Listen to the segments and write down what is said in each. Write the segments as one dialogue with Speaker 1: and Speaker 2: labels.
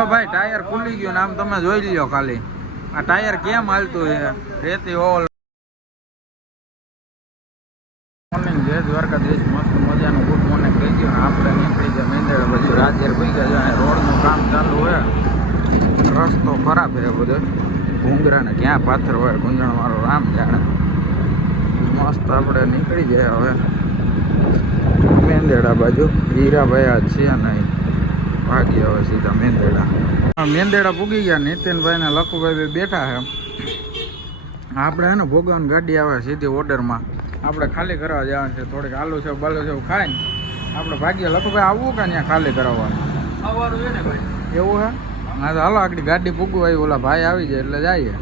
Speaker 1: તો ભાઈ, ટાયર ખુલી ગયું આમ તમે જોઈ લ્યો ખાલી. આ ટાયર કેમ હાલતું છે? રેતી ઓલ મોર્નિંગ જય દ્વારકાધીશ. મસ્ત મજાનું ગુડ મોર્નિંગ થઈ ગયું આપણે નીકળી ગયા મેંદેડ બાજુ. રાજ્ય ભાઈ ગયા અને રોડનું કામ ચાલુ હોય રસ્તો ખરાબ છે બધો. ભૂંગરા ને ક્યાં પાથર હોય ગુંજણ મારો રામ જાણે. મસ્ત આપણે નીકળી ગયા હવે. મેંદેડા બાજુ. હીરાભાઈ આ છે નહીં. ભાગી હવે સીધા મેંદેડા. મેંદેડા પૂગી ગયા નીતિનભાઈ ને લખુભાઈ બેઠા છે. આપણે હે ને ભોગવન ગાડી આવે સીધી ઓર્ડરમાં. આપણે ખાલી કરવા જવાનું છે થોડીક આલુ છે બાલુ છે ખાય ખાઈને. આપણે ભાગીએ લખુભાઈ આવવું કે ત્યાં ખાલી કરાવવાનું? એવું હે? હા તો હાલો આગળ ગાડી પૂગવું આવી ઓલા ભાઈ આવી જાય એટલે જઈએ.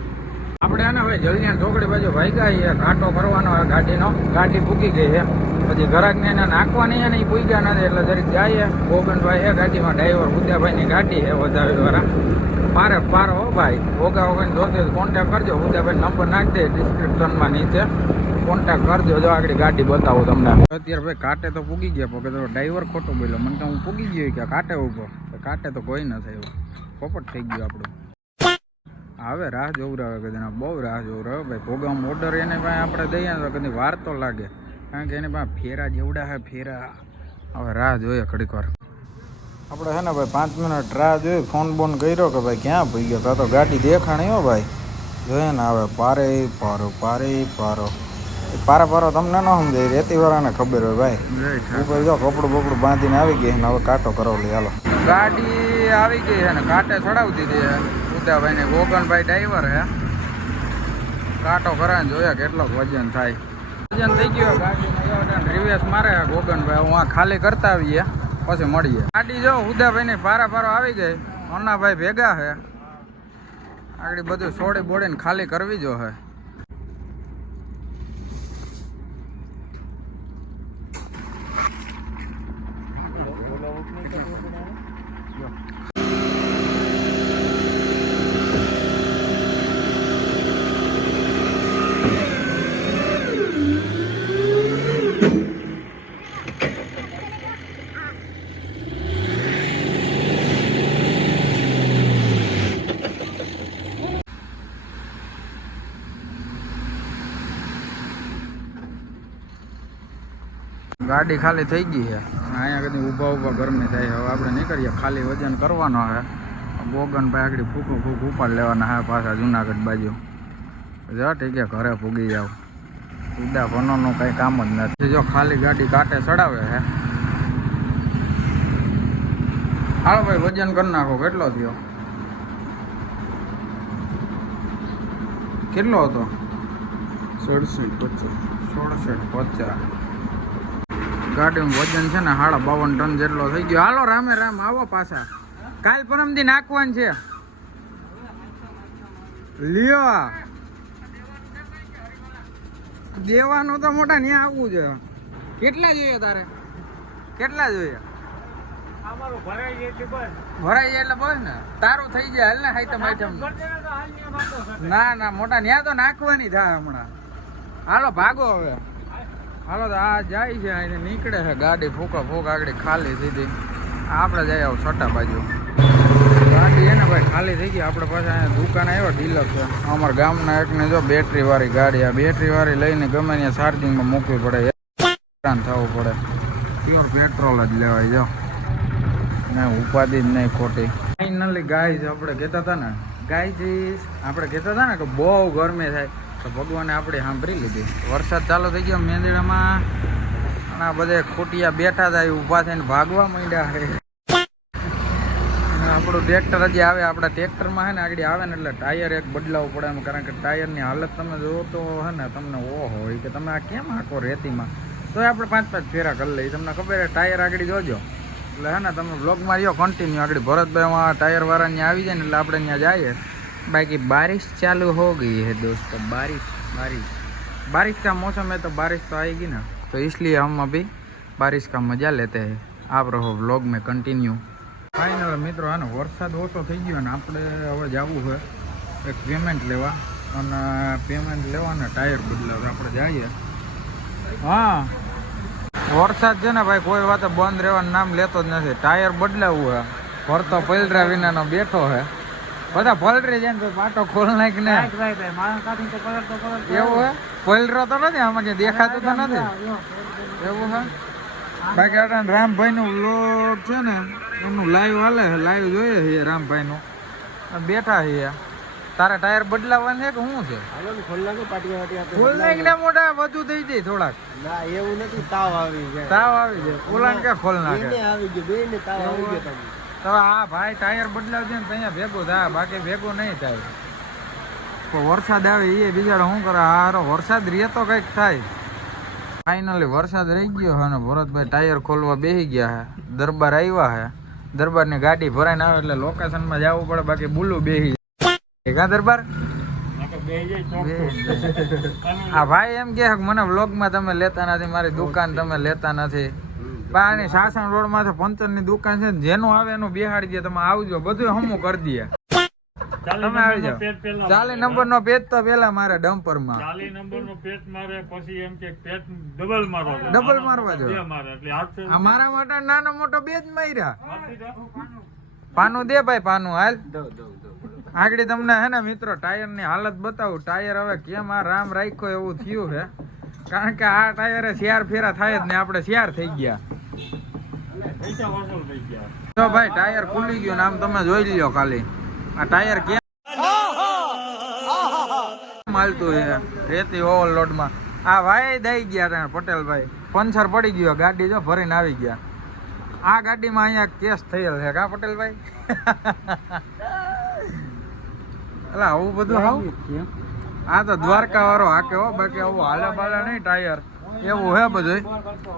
Speaker 1: આપણે હે હવે ભાઈ જલ્દી ચોકડી બાજુ ભાગ્યા છીએ ઘાટો કરવાનો ગાડીનો. ગાડી પૂગી ગઈ છે. પછી ઘરાકને એને નાખવાની છે ને એ પૂગ્યા નથી, એટલે જરીક જાય ગોગનભાઈ છે ગાડીમાં ડ્રાઈવર ઉદયભાઈની ગાડી છે વધારે દ્વારા. પારે પારો હો ભાઈ ઓગા ઓગણ જોતે કોન્ટેક કરજો. ઉદયભાઈ નંબર નાખી દે ડિસ્ક્રિપ્શનમાં નીચે. કોન્ટેક કરજો, જો આગળ ગાડી બતાવું તમને. અત્યારે ભાઈ કાંટે તો પૂગી ગયા, પણ તો ડ્રાઈવર ખોટો બોલ્યો. મને તો હું પૂગી ગયો કે કાંટે ઉપર કાંટે તો કોઈ ન થયું. પોપટ થઈ ગયું આપણું. હવે રાહ જોવરાવે કદી બહુ રાહ જોવરાવે. ભાઈ પ્રોગ્રામ ઓર્ડર એને પાસે આપણે દઈએ તો કદી વાર તો લાગે. કારણ કે એને પણ ફેરા જેવડા હે ફેરા. હવે રાહ જોઈએ ઘડીક વાર. આપણે છે ને ભાઈ પાંચ મિનિટ રાહ જોઈ ફોન બોન કર્યો કે ભાઈ ક્યાં ભાઈ ગયો? તો ગાડી દેખાણી હો ભાઈ. જોઈએ ને હવે પારે પારો પારે પારો. પારા પારો તમને ન સમજાય રેતી વાળાને ખબર હોય ભાઈ. ઉપર જો કપડું બપડું બાંધીને આવી ગઈ ને હવે કાંટો કરાવ હાલો. ગાડી આવી ગઈ છે ને કાંટે ચડાવી દીધી છે ઉદાભાઈ ને ગોગનભાઈ ડ્રાઈવર હે. કાંટો કરાવીને જોયા કેટલો વજન થાય. ગાડીમાં મારે ગોગનભાઈ હું ખાલી કરતા આવીએ. પછી મળીએ. ગાડી જો ઉદાભાઈ ની પારા પારો આવી ગઈ. અન્નાભાઈ ભેગા છે. આગળ બધું છોડી બોડીને ખાલી કરવી જો હે. ગાડી ખાલી થઈ ગઈ છે. અહીંયા કદી ઊભા ઊભા ગરમી થાય હવે આપણે નીકળીએ. ખાલી વજન કરવાનો છે. બોગનભાઈ આગળ ફૂકું ફૂક ઉપાડ લેવાના હા પાછા જુનાગઢ બાજુ. જો ઠીક ઘરે પૂગી જાવ ઉડા ભનોનું કંઈ કામ જ નથી. જો ખાલી ગાડી કાંટે ચડાવે છે. હાલો ભાઈ વજન કરી નાખો. કેટલો થયો? કેટલો હતો? સડસઠ પચાસ સડસઠ પચાસ ગાડીનું વજન છે ને સાડા બાવન ટન જેટલો થઈ ગયો. હાલો રામે રામ આવો પાછા. કાલ પરમથી નાખવાનું છે. લ્યો દેવાનું તો મોટા ન્યા આવવું છે. કેટલા જોઈએ તારે? કેટલા જોઈએ? ભરાઈ જાય એટલે બસ ને. તારું થઈ જાય હાલ ને હાઈતમ આઈટમ ના ના મોટા ન્યા તો નાખવાની થાય હમણાં. હાલો ભાગો હવે. હાલો તો આ જાય છે અહીંથી નીકળે છે, ગાડી ફૂકા ફૂકા આગળ ખાલી થઈ ગઈ. આપણે જાય આવું છઠ્ઠા બાજુ. ગાડી એને ભાઈ, ખાલી થઈ ગઈ. આપણે પાછા અહીંયા દુકાન આવ્યો ડીલર છે. અમારા ગામના એકને જો બેટરીવાળી ગાડી, આ બેટરીવાળી લઈને ગમે ત્યાં ચાર્જિંગમાં મૂકવી પડે હેરાન થવું પડે. પ્યોર પેટ્રોલ જ લેવાય, જો. ને ઉપાધિ જ નહીં ખોટી. ફાઇનલી ગાય આપણે કહેતા હતા ને. ગાય આપણે કહેતા હતા ને કે બહુ ગરમી થાય. તો ભગવાને આપણે સાંભળી લીધી. વરસાદ ચાલુ થઈ ગયો, મેંદડામાં ઘણા બધે ખોટિયા બેઠા એ ઊભા થઈને ભાગવા માંડ્યા છે. આપણું ટ્રેક્ટર હજી આવે, આપણા ટ્રેક્ટરમાં છે ને, આગળ આવે ને એટલે ટાયર એક બદલાવવું પડે એમ, કારણ કે ટાયરની હાલત તમે જોવો તો હે ને, તમને ઓહો હોય કે તમે આ કેમ આખો રેતીમાં? તો આપણે પાંચ પાંચ ફેરા કરી લઈએ, તમને ખબર ટાયર આગળ જોજો. એટલે હે ને, તમે બ્લોગમાં રહ્યો કન્ટિન્યુ આગળ. ભરતભાઈમાં ટાયર વાળાની આવી જાય ને એટલે આપણે ત્યાં જઈએ. बाकी बारिश चालू हो गई है दोस्तों बारिश बारिश बारिश का मौसम है तो बारिश तो आएगी ना तो इसलिए हम अभी बारिश का मजा लेते हैं आप रहो व्लॉग में कंटिन्यू ફાઇનલ મિત્રો હા ને વરસાદ ઓછો થઈ ગયો ને આપણે હવે જવું છે એક પેમેન્ટ લેવા અને પેમેન્ટ લેવા ને ટાયર બદલાવ આપણે જઈએ હા વરસાદ છે ને ભાઈ કોઈ વાતે બંધ રહેવાનું નામ લેતો જ નથી ટાયર બદલાવવું છે ફરતો પલરા વિનાનો બેઠો હે બધા પલરી જાય ને માટો પાટો ખોલ નાખ ને. એવું હે? પલરો તો નથી આમાં કે દેખાતું તો નથી. એવું હે? બાકી અટાણે રામભાઈ નું વ્લોગ છે ને એમનું લાઈવ હાલે લાઈવ જોઈએ છે રામભાઈ નું બેઠા છીએ તારે ટાયર બદલાવાનું છે કે શું છે?
Speaker 2: ખોલ નાખો
Speaker 1: ફૂલ નાખ ને મોટા વધુ થઈ જાય થોડાક.
Speaker 2: ના એવું નથી તાવ આવી જાય.
Speaker 1: તાવ આવી જાય. ઓલાને કે ખોલ નાખે?
Speaker 2: આવી ગયો બેને તાવ આવી ગયો તમને.
Speaker 1: તો આ ભાઈ ટાયર બદલાવજે ને અહીંયા ભેગો થાય બાકી ભેગો નહીં થાય. તો વરસાદ આવે એ બિચારો શું કરે હારો વરસાદ રહે તો કંઈક થાય. ફાઇનલી વરસાદ રહી ગયો હે ને ભરતભાઈ ટાયર ખોલવા બેસી ગયા હે. દરબાર આવ્યા હે. દરબારની ગાડી ભરાઈને આવે એટલે લોકેશનમાં જવું પડે બાકી બુલું બેસી જાય. દરબાર? આ ભાઈ એમ કે મને વ્લોગમાં તમે લેતા નથી મારી દુકાન તમે લેતા નથી. બાની સાસણ રોડમાંથી પંચરની દુકાન છે જેનું આવે એનું બિહાડી દે તમે આવજો બધું હમું કરી દઈએ. તમે આવી જાઓ ચાલી નંબર નો પેટ તો પેલા મારે ડમ્પરમાં
Speaker 3: ચાલી નંબર નો પેટ મારે પછી એમ કે પેટ ડબલ મારવા. બે મારે એટલે આઠસો
Speaker 1: આ મારા માટે નાનો મોટો બે જ માર્યા. પાનું દે ભાઈ પાનું હાલ. આગળ તમને હે ને મિત્રો ટાયરની હાલત બતાવું. ટાયર હવે કેમ આ રામ રાખ્યો એવું થયું છે કારણ કે આ ટાયરે શિયાર ફેરા થાય જ ને આપણે શિયાર થઈ ગયા. તો ભાઈ, ટાયર ખુલી ગયું આમ તમે જોઈ લ્યો ખાલી. આ ટાયર ક્યાં? માલતું છે? રેતી ઓવરલોડમાં આ ભાઈ દઈ ગયા ત્યાં પટેલભાઈ. પંચર પડી ગયો, ગાડી જો ભરીને આવી ગયા. આ ગાડીમાં અહીંયા કેસ થયેલ છે, કા પટેલભાઈ? એટલે આવું બધું આવું આ તો દ્વારકા વાળો હાકે હો, બાકી આવું હાલે બાલે નહીં, ટાયર. એવું હે બધું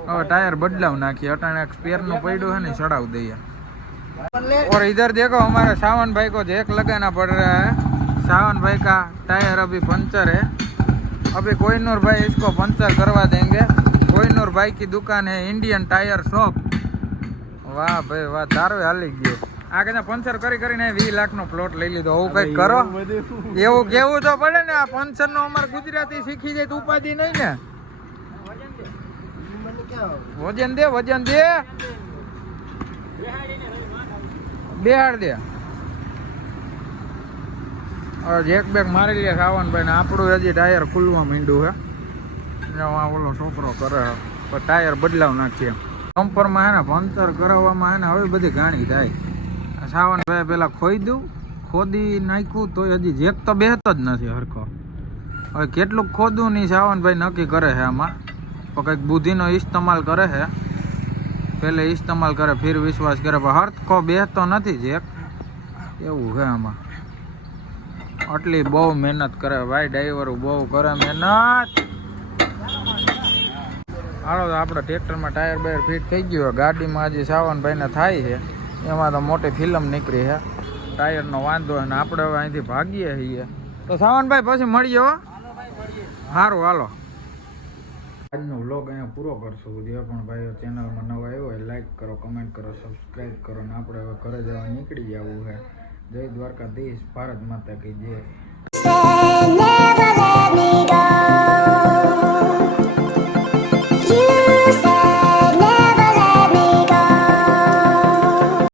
Speaker 1: હવે ટાયર બદલાવ નાખીએ અટાણે એક સ્પેર નું પડ્યું है ને ચડાવ દઈએ और इधर देखो हमारे सावन भाई को जैक लगाना पड़ रहा है सावन भाई का टायर अभी पंचर है अभी कोहिनूर भाई इसको पंचर करवा देंगे कोहिनूर भाई की दुकान है इंडियन टायर शॉप વાહ ભાઈ વાહ તારો હાલી ગયો આ કદાચ પંચર કરી કરીને વીસ લાખ નો પ્લોટ લઈ લીધો આવું કઈક કરો એવું કેવું તો પડે ને આ પંચર નો અમારે ગુજરાતી શીખી જાય તો ઉપાધિ નહીં ને
Speaker 2: મને ક્યાં
Speaker 1: વજન દે વજન દે. બેહાડ દે. જેક બેક મારી લે સાવનભાઈ ને, આપણું હજી ટાયર ખુલવા માંડ્યું હે. ઓલો છોકરો કરે પણ ટાયર બદલાવ નાખીએ કમ્પરમાં હે ને, પંચર કરાવવામાં હે હવે બધી ગાણી થાય. આ સાવનભાઈ પેલા ખોઈ દઉં ખોદી નાખ્યું, તોય હજી જેક તો બેહતો જ નથી હરખો. હવે કેટલું ખોદું નહીં સાવનભાઈ નક્કી કરે છે આમાં. તો કંઈક બુદ્ધિનો ઇસ્તમાલ કરે છે. પહેલે ઇસ્તમાલ કરે, ફિર વિશ્વાસ કરે, પણ હરખો બેસતો નથી જ એક. એવું છે આમાં. આટલી બહુ મહેનત કરે, ભાઈ, ડ્રાઈવરો બહુ કરે મહેનત. હાલો, તો આપણે ટ્રેક્ટરમાં ટાયર બાયર ફિટ થઈ ગયું. ગાડીમાં આજે સાવનભાઈને થાય છે. એમાં તો મોટી ફિલ્મ નીકળી છે. ટાયરનો વાંધો અને આપણે હવે અહીંથી ભાગીએ છીએ. તો સાવનભાઈ, પછી મળીએ હો. સારું હાલો. આજનો વ્લોગ અહીંયા પૂરો કરશું. જે પણ ભાઈઓ ચેનલમાં નવા આવ્યો હોય લાઇક કરો કમેન્ટ કરો સબસ્ક્રાઈબ કરો. ને આપણે હવે ઘરે જવા નીકળી જવું છે. જય દ્વારકાધીશ, ભારત માતા કી જય.